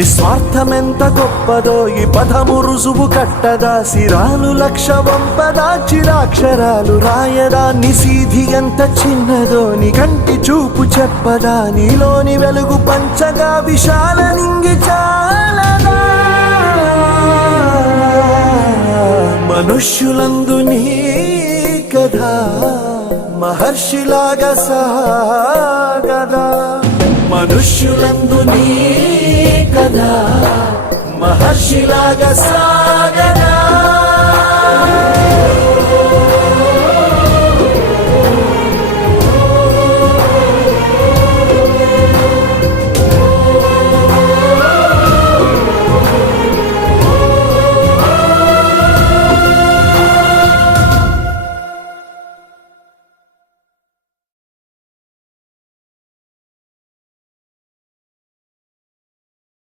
నిస్వార్థమెంత గొప్పదో ఈ పదము రుజువు కట్టదా, సిరాలు లక్ష వంపదా, చిరాక్షరాలు రాయదా, నిసీధి ఎంత చిన్నదో నీ కంటి చూపు చెప్పదా, నీలోని వెలుగు పంచగా విశాల నింగి చాలదా. మనుష్యులందు నీ కథ మహర్షిలాగా సాగదా, మనుష్యులందు నీ కథ మహర్షిలాగా సాగదా.